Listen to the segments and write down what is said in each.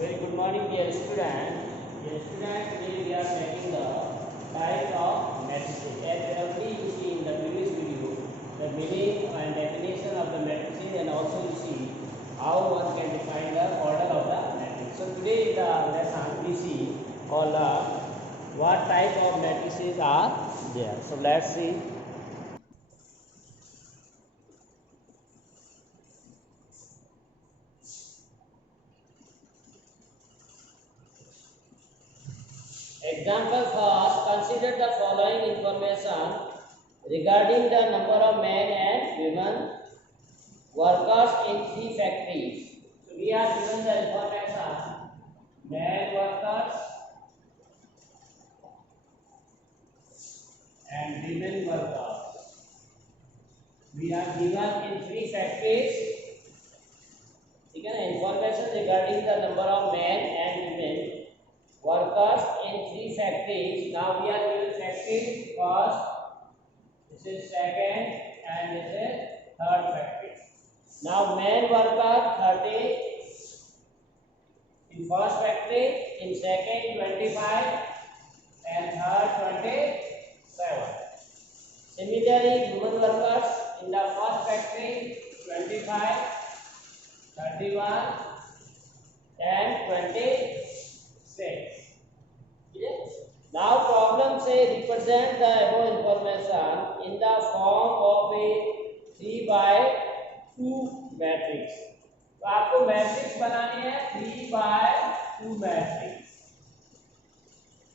Very good morning, dear student. Dear student, today we are taking the type of matrices. As already you see in the previous video, the meaning and definition of the matrices, and also you see how one can define the order of the matrix. So today in the lesson we see all the what type of matrices are there. So let's see. Example first, consider the following information regarding the number of men and women workers in three factories. So we are given the information men workers and women workers. We are given in three factories. Information regarding the number of men and women workers in three factories. Now we are given factory first, this is second, and this is third factory. Now men worker 30 in first factory, in second 25, and third 27. Similarly, women workers in the first factory 25, 31, and 26. Now problem say represent the above information in the form of a 3/2 matrix. तो आपको matrix बनानी है 3/2 matrix.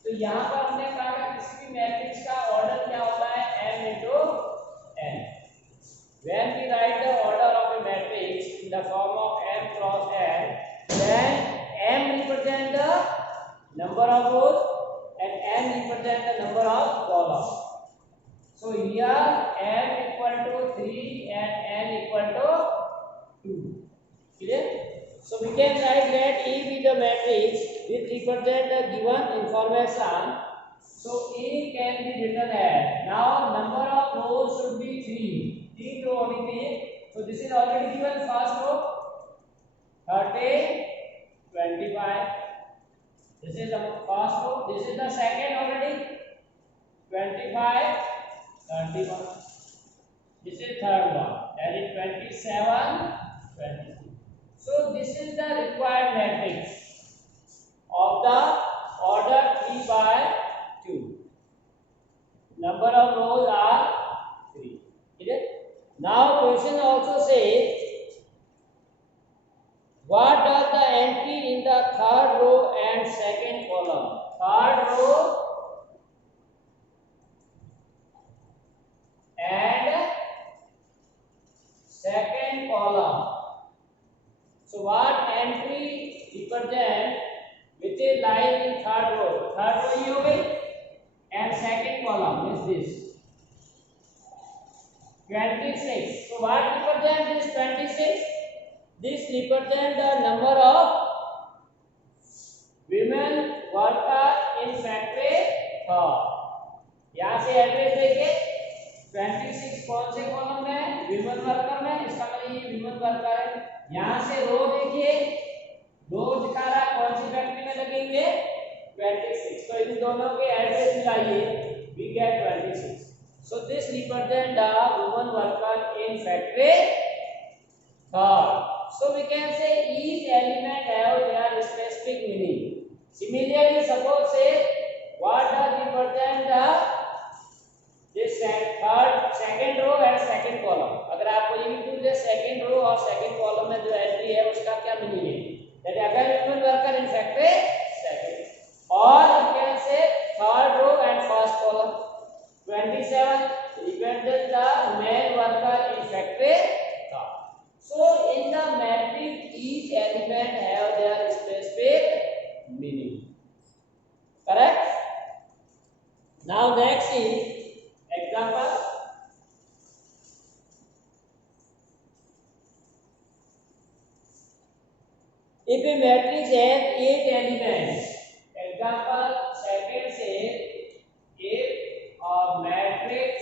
तो यहाँ पर हमने कहा किसी भी मैट्रिक्स का ऑर्डर क्या होता है m into n. When we write the order of a matrix in the form of m cross n, then m represent the number of rows and n represent the number of columns. So here m equal to 3 and n equal to 2. Clear? So we can write that E be the matrix which represent the given information. So E can be written as, now number of rows should be 3. 3 row होनी चाहिए. So this is already given first row 30, 25. This is the first row. This is the second already 25, 31. This is third one, that is 27, 22. So this is the required matrix of the order 3/2. Number of rows are 3. Okay? Now question also says, what does the entry in the third row and second column? Third row and second column. So what entry represent which is lying in third row? Third row ये हो गई and second column is this 26. So what represent this 26? This represent the number of women worker in factory third. यहाँ से address देखिए 26 कौन से column में है? विमेन वर्कर में. इसका मतलब ये विमेन वर्कर है. यहाँ से रो देखिए, रो दिखा रहा है कौन सी फैक्ट्री में लगेंगे 26. तो इन दोनों के address मिलाइए, we get 26. So this represent the women worker in factory third. So we can say each element have their specific meaning. Similarly, suppose say what does represent the this second row and second column. अगर आपको ये भी पूछ दे second row और second column में जो entry है उसका क्या मीनिंग है, that अगर women worker in factory second, or you can say third row and first column. 27 represents the male worker in factory third. So in the matrix each element have their specific meaning. Correct? Now next is example. If a matrix has 8 elements, example second says if a matrix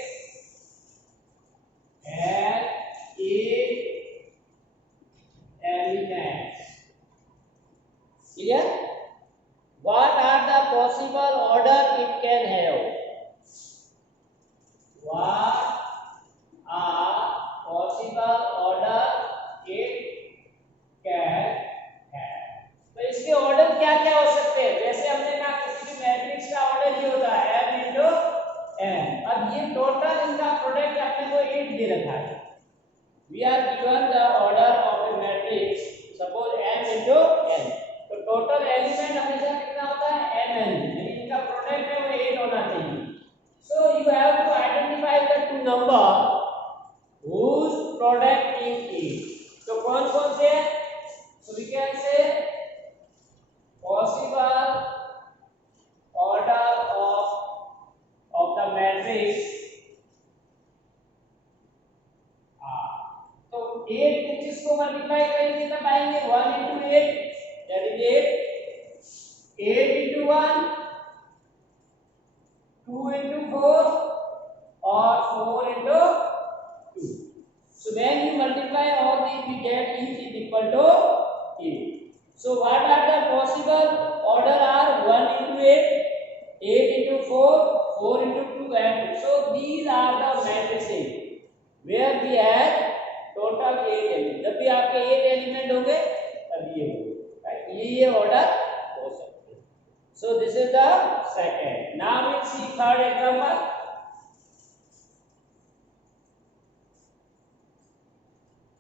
has 8 elements. Clear? can say possible order of the matrix तो 8 को किसको multiply करेंगे तब आएंगे 1 into 8 that is 8 8 into 1 2 into 4 or 4 into 2 so when you multiply all these we get each is equal to 8 so what are the possible order are 1 into 8 8 into 4 4 into 2 and 2 so these are the matrices where we have total 8 element जब भी आपके 8 element होंगे तब ये होगा right ये order हो सकते हैं so this is the second now we see third example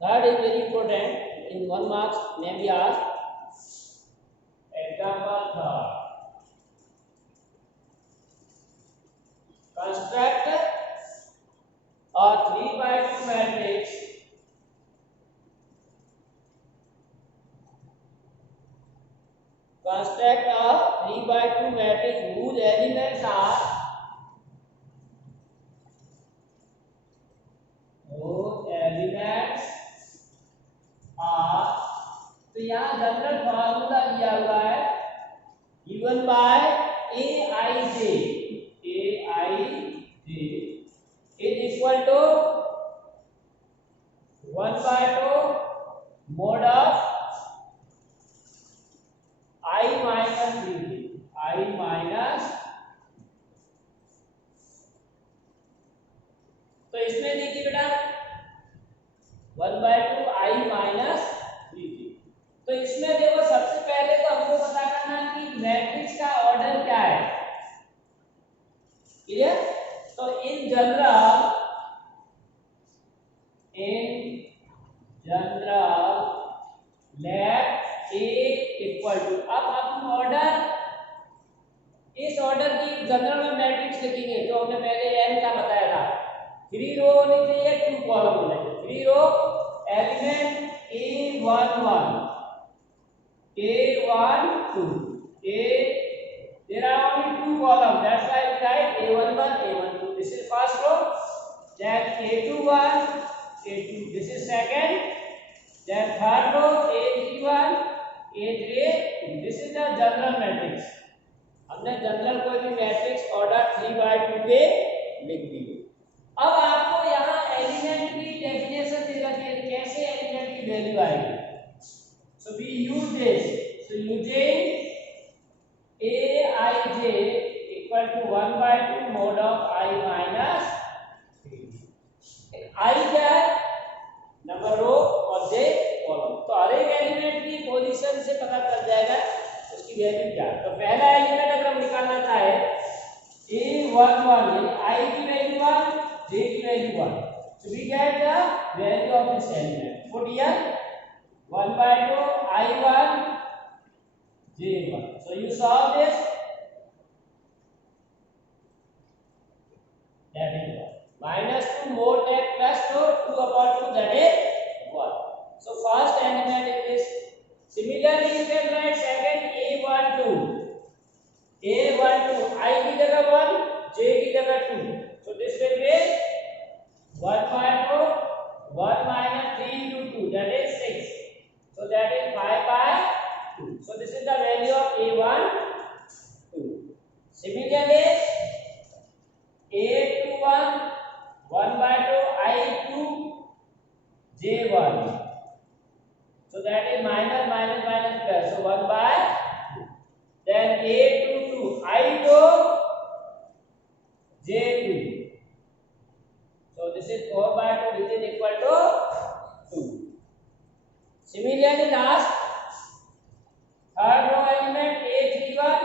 third is very important in 1 marks में भी asked example third construct a 3/2 matrix construct a 3/2 matrix whose elements are तो यहाँ जनरल फार्मूला दिया हुआ है given by aij is equal to 1/2 mod of I minus 3 I minus तो इसमें देखिए बेटा 1/2 I minus 3 तो इसमें देखो सबसे पहले तो हमको पता करना है कि मैट्रिक्स का ऑर्डर क्या है क्लियर तो in general let A equal to अब हम ऑर्डर इस ऑर्डर की जनरल में मैट्रिक्स लिखेंगे जो हमने पहले n का बताया था 3 रो होनी चाहिए 2 कॉलम होने चाहिए 3 रो element A11 A12 A there are only 2 columns that's why we write A11 A12 this is first row then A21 A2 this is second then third row A31 A3 this is the general matrix हमने general कोई भी matrix order 3/2 पे लिख दी अब आपको यहाँ element की definition दे रखी है कैसे एलिमेंट की वैल्यू आएगी so we use this so using aij equal to 1/2 mod of I minus 3 I क्या है नंबर रो और j कॉलम तो हर एक एलिमेंट की पोजीशन से पता चल जाएगा उसकी वैल्यू क्या है तो पहला एलिमेंट अगर हम निकालना चाहे a11 यानी I की वैल्यू 1 j की value 1 so we get the value of this element put here 1/2 I1 J1 so you solve this that is 1 minus 2 more than plus 2 2/2 that is 1 so first element is this similarly you can write second A12 I की जगह 1 J की जगह 2 so this will be 1/2 1 minus 3 into 2 that is 6 so that is 5/2 so this is the value of A12 similarly A21 1/2 I2 J1 so that is minus minus minus plus so 1/2 then A22 I2 J2 so this is 4/2 which is equal to 2 similarly last third row element A31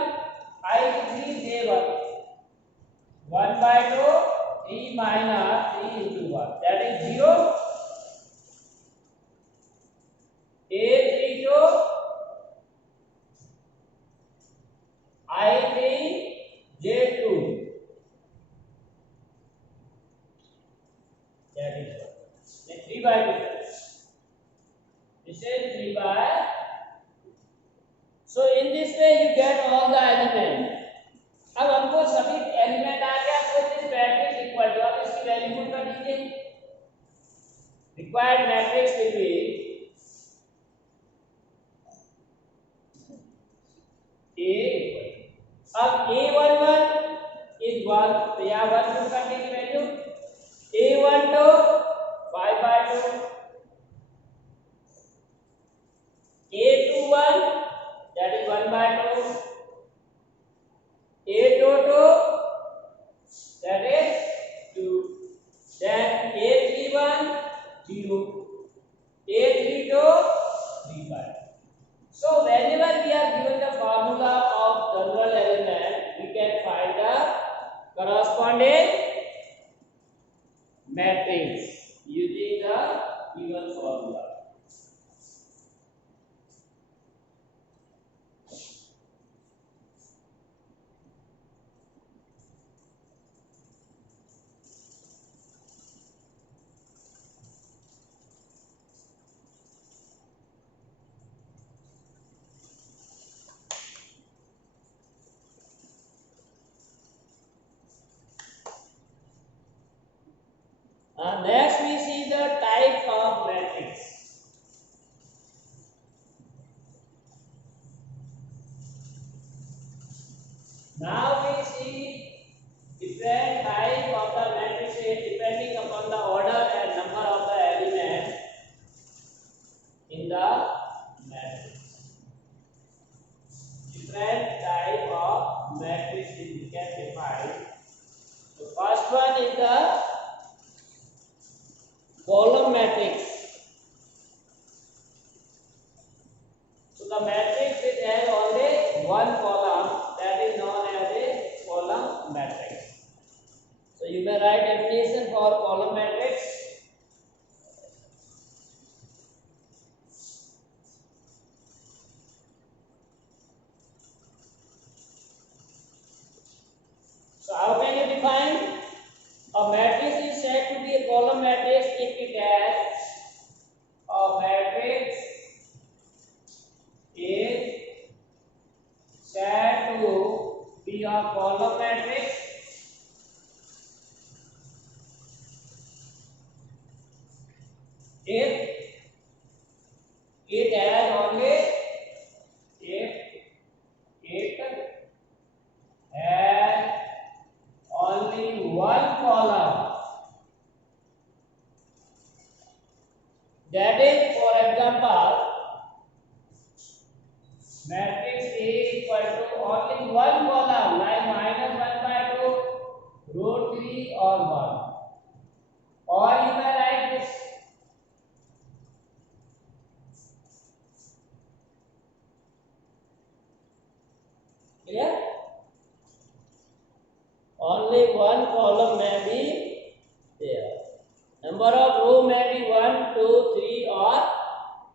I3 J1 1/2 3 minus 3 into 1 that is 0 A32 I3 J2 that is 1 then 3/2 this is 3/2 all the element. अब हमको सभी element आ गया, तो this matrix equal to, अब इसकी value put कर दीजिए। Required matrix will be A, अब A11 इज 1, तो यहाँ 1 पुट करने की value A12 5/2, A21 that is 1/2, A22 that is 2, then A31 0, A32 3/5. So whenever we are given the formula of general element, we can find the corresponding matrix using the given formula. Next we see the types of matrix. Now we see different type of the matrices depending upon the order and number of the element in the matrix. Different type of matrices we can define. The first one is the column matrix. So the matrix which has only one column, that is known as a column matrix. So you may write definition for column matrix. So how can you define? A matrix is said to be a column matrix if it has a matrix is said to be a column matrix if it has only if it has only one column. That is, for example, matrix A equal to only one column like -1/2, √3 or 1. Or you may write this. Clear? Only one column may be there. Number of row may be 1, 2, 3 or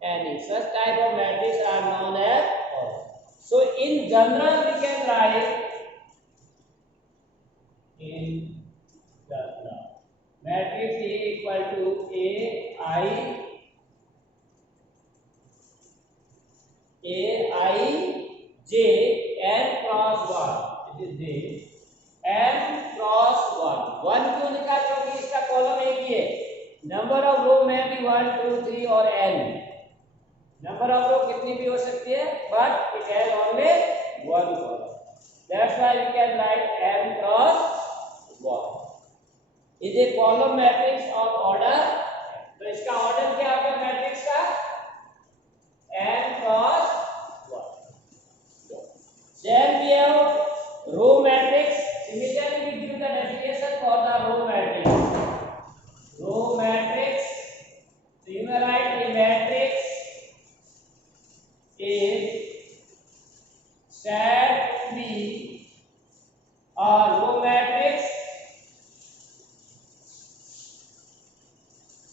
any. Such type of matrix are known as column. So in general we can write in general matrix A equal to Aij n cross 1. It is J n cross 1. 1 क्यों लिखा? क्योंकि इसका column एक ही है. Number of रो में भी 1, 2, 3 और n. Number of रो कितनी भी हो सकती है, but it has only one column. That's why we can write n cross 1 is a column matrix of order. तो इसका ऑर्डर क्या होगा मैट्रिक्स का? n cross 1. Then we have row matrix. Similarly, we give the definition for the row matrix. Row matrix. So you may write a matrix is said to be a row matrix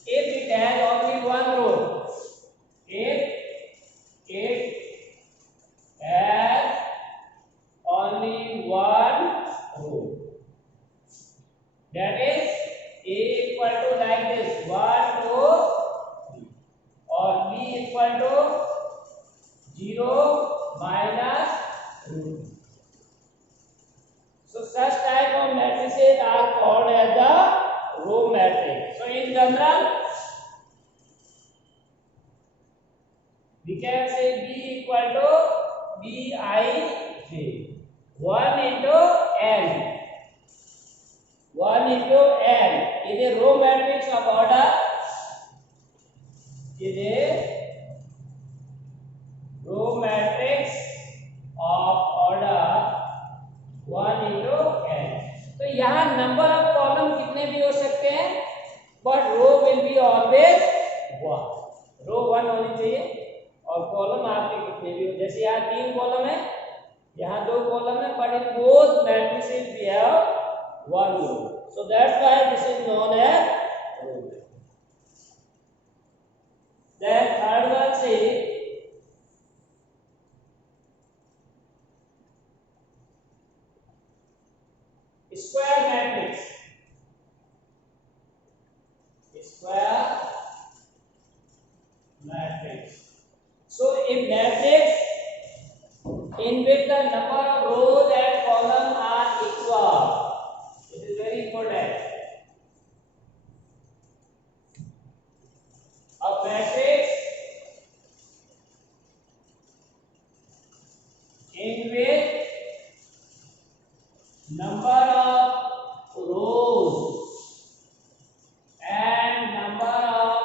if it has only one row. If it has only one row, that is A equal to like this 1, 2, 3 or B equal to 0 minus root. 1 into n. 1 into n is a row matrix of order. Is a row matrix of order 1 into n. तो यहाँ number of column कितने भी हो सकते हैं, but row will be always 1. Row 1 होनी चाहिए और कॉलम आपके कितने भी हो. जैसे यहाँ 3 कॉलम है, यहाँ 2 कॉलम है, but in both matrices we have 1 row. So that's why this is known as row. Then third one says square matrix. Square matrix. So a matrix in which the number of rows and columns are equal. It is very important. A matrix in which number of rows and number of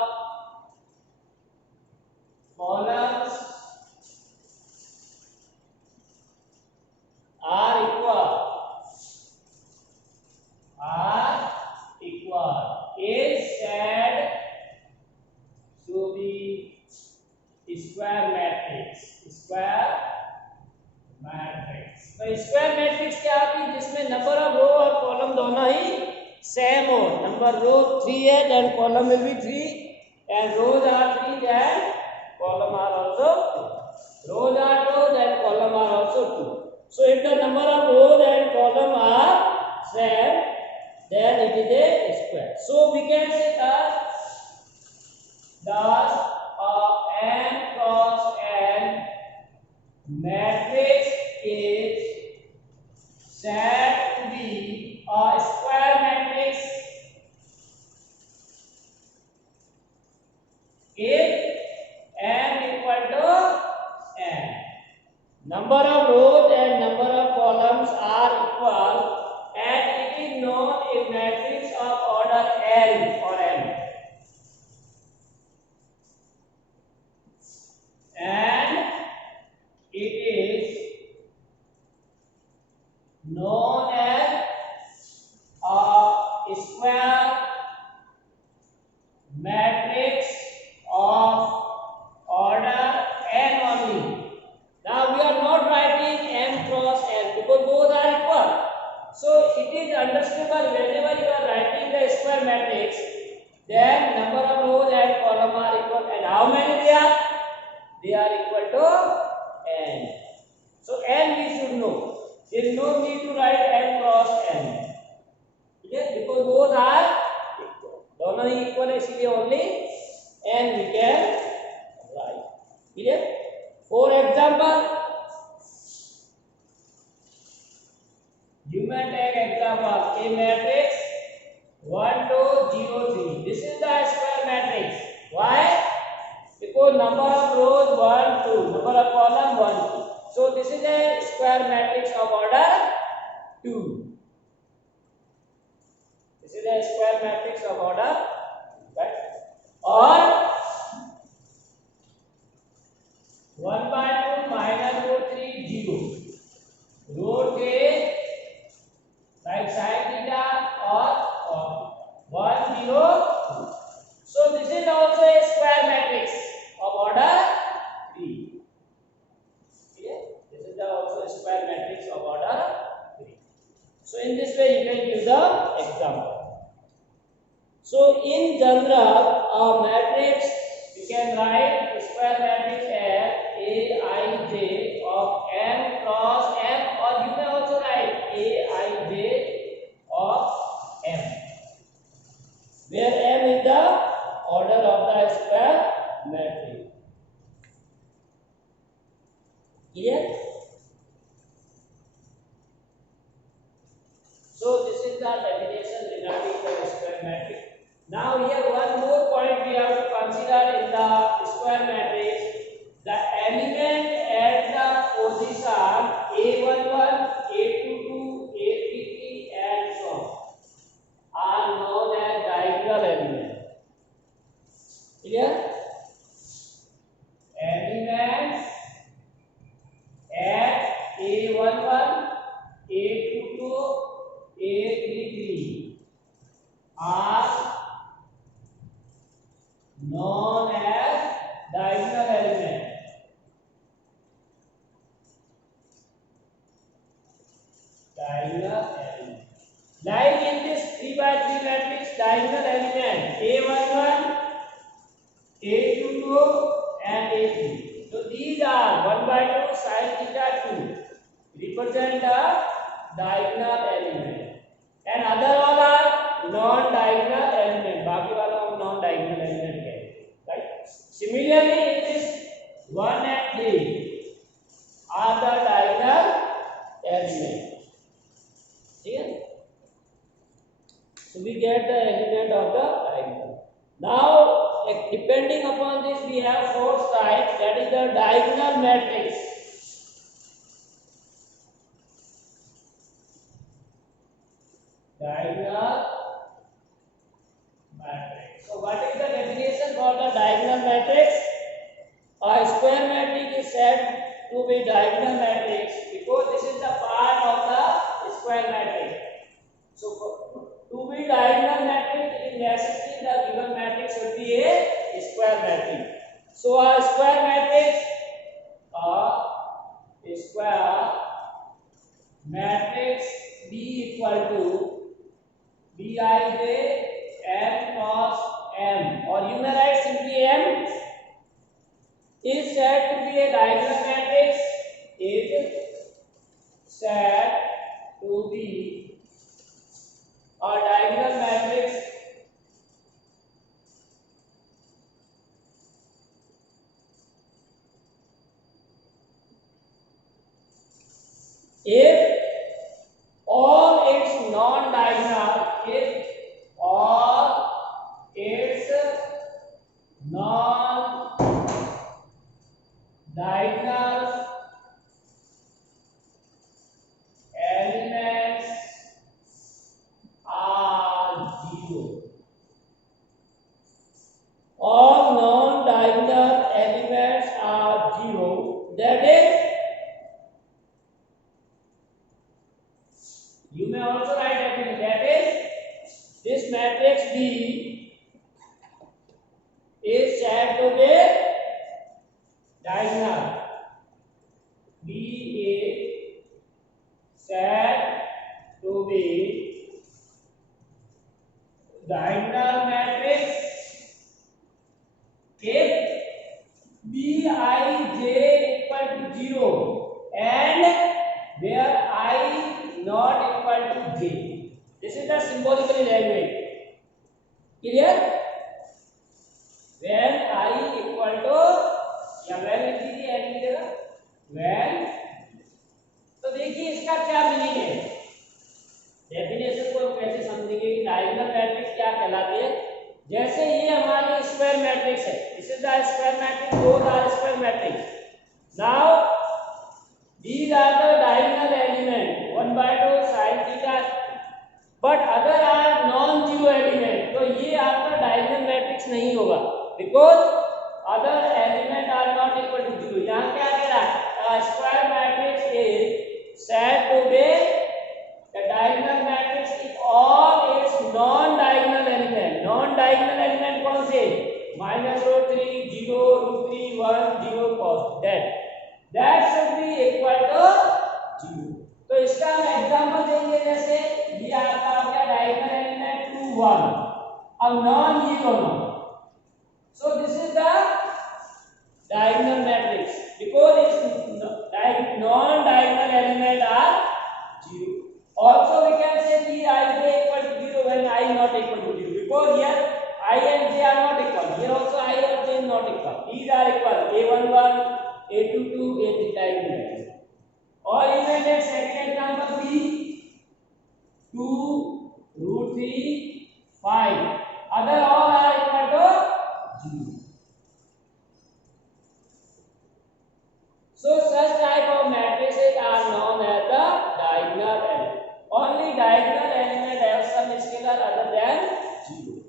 columns are equal is said to be square matrix. Square matrix. तो square matrix क्या होती है, जिसमें number of रो और column दोनों ही same हो. Number row 3 है, then column will be 3, and rows are 3, then column are also 2. Rows are 2, then column are also 2. So if the number of rows and column are same, then it is a square. So we can say that n cross n matrix is said to be a square matrix if n equal to n. Number of rows and number of columns are equal, and it is known a matrix of order L or M. And it is known as a square matrix of order n only. Now we are not writing m cross n because both are equal. So it is understandable whenever you are writing the square matrix, then number of rows and column are equal, and how many they are? They are equal to n. So n we should know. There is no need to write m cross n. Okay, because both are equal. दोनों ही equal है, इसलिए only n we can write. Clear? For example, you may take example a matrix 1 2 0 3. This is the square matrix. Why? Because number of rows 1 2, number of column 1 2. So this is a square matrix of order 2. This is a square matrix of order 2, right? Or 1 by 2 minus root 3 0. Root a right side theta or 1 0 2. So this is also a square matrix of order 3. Okay? This is also a square matrix of order 3. So in this way you can give the example. So in general, a matrix you can write square matrix as Aij of m cross m, or you may also write Aij of m, where m is the order of the square matrix. Clear? So this is the definition regarding the square matrix. Now here one more point we have to consider in the square matrix. The element at the position A11, A12, diagonal element. Like in this 3 by 3 matrix, diagonal element A11, A22 and A3. So these are 1 by 2 sin theta 2 represent the diagonal element, and other all are non-diagonal element. बाकी वाला हम non-diagonal element कहते हैं, right? Similarly, in this 1 and 3 are the diagonal element. ठीक है? So we get the element of the diagonal. Now, depending upon this, we have fourth type, that is the diagonal matrix. Diagonal matrix. So, what is the definition for the diagonal matrix? A square matrix is said to be diagonal matrix because this is the part of the square matrix. So, to be diagonal matrix, it is necessary the given matrix should be a square matrix. So, a square matrix B equal to Bij M cross M, or you may write simply M, is said to be a diagonal matrix. Is said to be a diagonal matrix if all its non-diagonal, if all its non-diagonal elements are zero. All non-diagonal elements are zero. That is, you may also write definition. That is, this matrix B is said to be diagonal. B is said to be diagonal matrix if Bij equal to 0 and where I not equal to j. This is the symbolical language. Clear? When I equal to, या when लिख दीजिए, add लीजिएगा, when. तो देखिए इसका क्या meaning है, definition को कैसे समझेंगे कि डायगोनल मैट्रिक्स क्या कहलाती है. जैसे ये हमारी स्क्वायर मैट्रिक्स है, this is the square matrix, both are square matrix. Now these are the diagonal element 1 by 2 sin theta, but other are non zero element. तो ये आपका diagonal matrix नहीं होगा because other element are not equal to 0. यहाँ क्या कह रहा है, a square matrix is said to be the diagonal matrix if all its non diagonal element. Non diagonal element कौन से, -√3 0 √3 1 0 cos that should be equal to 0. तो इसका हम एग्जांपल देंगे. जैसे ये आपका डायगोनल एलिमेंट 2 1, अब नॉन ये दोनों, so this is the diagonal matrix because its non diagonal element are 0. Also we can say Bij equal to 0 when I not equal to 0 because here I and j are not equal, here also I and j is not equal, these are equal, a11 a22 a3 diagonal. Or you may take second example B 2 √3 5, other all are equal to 0. So such type of matrices are known as the diagonal element. Only diagonal element have some scalar other than 0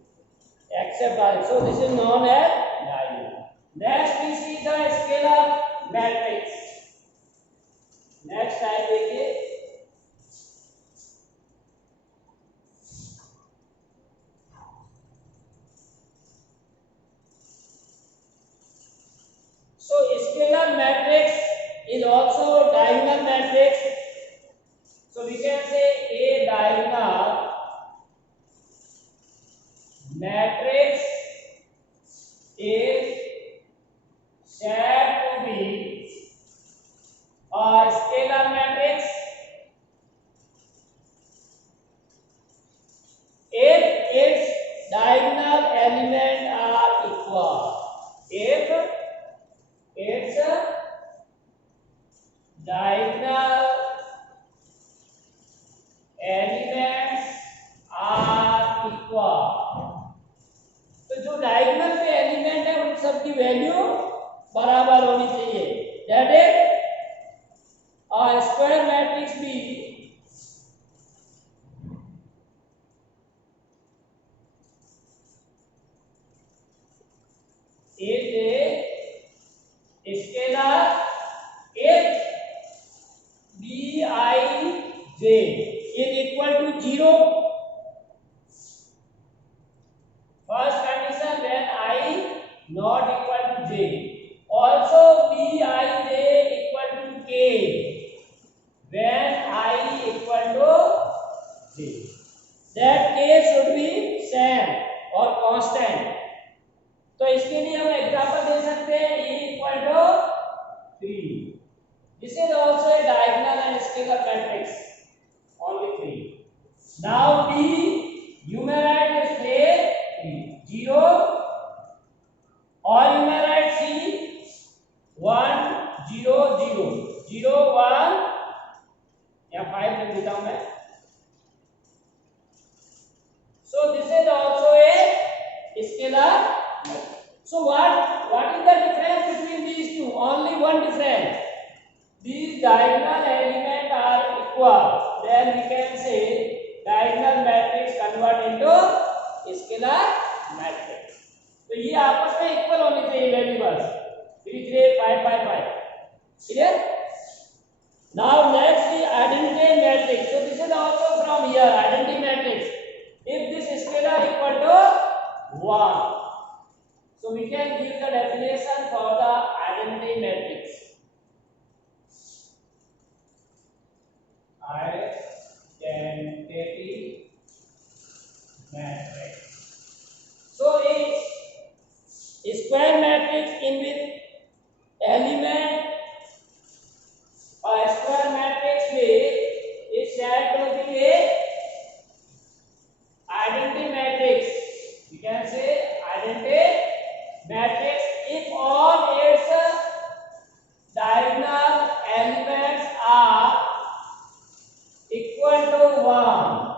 except I. So this is known as diagonal. Next we see the scalar matrix. Next type देखिए, so scalar matrix is also diagonal matrix. So we can scalar matrix if its diagonal element are equal. If its diagonal elements are equal. तो जो diagonal पे element है उन सब की value बराबर होनी चाहिए. That is a square matrix B is a scalar if Bij is equal to 0. First condition when I not equal to j. Also Bij equal to k when I equal to j. That k should be same or constant. तो इसके लिए हम example दे सकते हैं e equal to 3. This is also a diagonal and scalar matrix. Only 3. Now b you may write this place 0 or you may write c 1 0 0 0 1 या 5 लिख देता हूं मैं. So this is also a scalar. So what is the difference between these two? Only one difference. These diagonal elements are equal. Then we can say diagonal matrix convert into scalar matrix. तो ये आपस में equal होने चाहिए value बस 3 3 5 5 5. Clear? Now let's see identity matrix. So this is also from here identity matrix. If this scalar equal to 1, so we can give the definition for the identity matrix. Identity matrix. So a square matrix in which element or square matrix is said to be a identity matrix. We can say identity matrix if all its diagonal elements are equal to 1.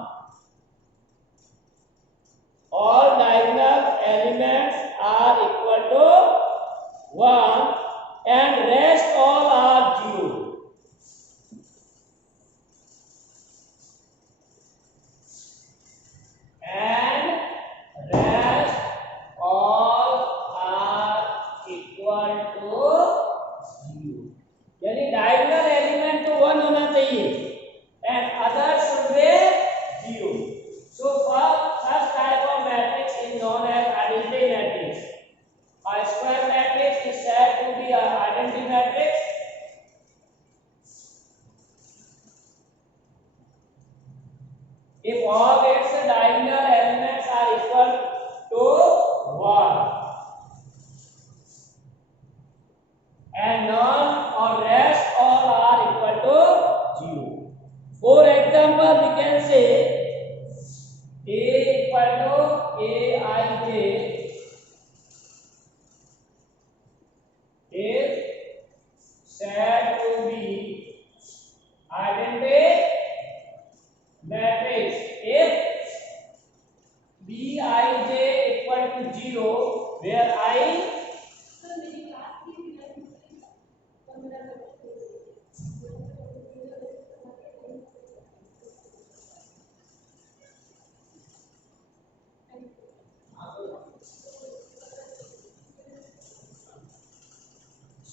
All diagonal elements are equal to 1 and rest all are 0. And rest all are equal to 0. यानी diagonal element तो 1 होना चाहिए and others should be 0. So first type of matrix is known as identity matrix. A square matrix is said to be an identity matrix if all its diagonal elements are equal to 1 and none or rest all are equal to 0. For example, we can say a equal to aij is said to be identity matrix if bij equal to 0 where I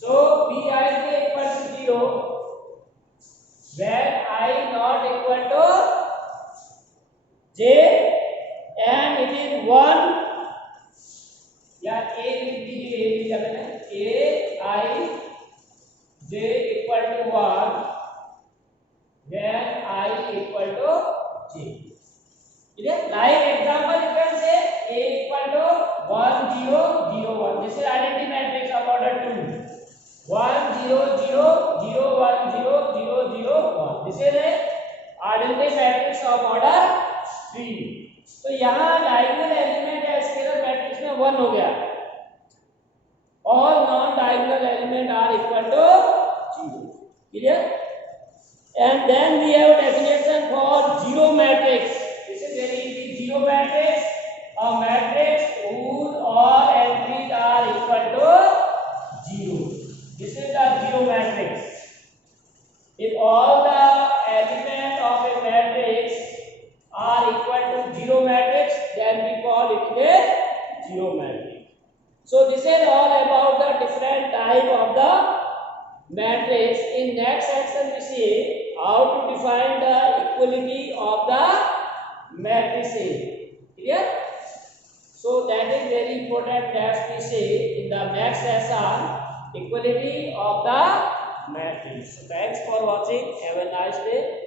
so bij equal to 0 when I not equal to j and it is 1 या a लिख दीजिए a लिखा मैंने a I j equal to 1 when I equal to j. Like example you can say a equal to 1 0 0 1. This is identity matrix of order 2. 1 0 0 0 1 0 of order 3। तो यहाँ diagonal element है scalar matrix में 1 हो गया, all non-diagonal element are equal to 0. Clear? And then we have definition for zero matrix. This is very easy. Zero matrix, a matrix whose all entries are equal to 0. This is the zero matrix. If all the elements of a matrix are equal to zero matrix, then we call it a zero matrix. So this is all about the different type of the matrix. In next section we see how to define the equality of the matrices. Clear? So that is very important that we see in the next session, equality of the matrix. So thanks for watching. Have a nice day.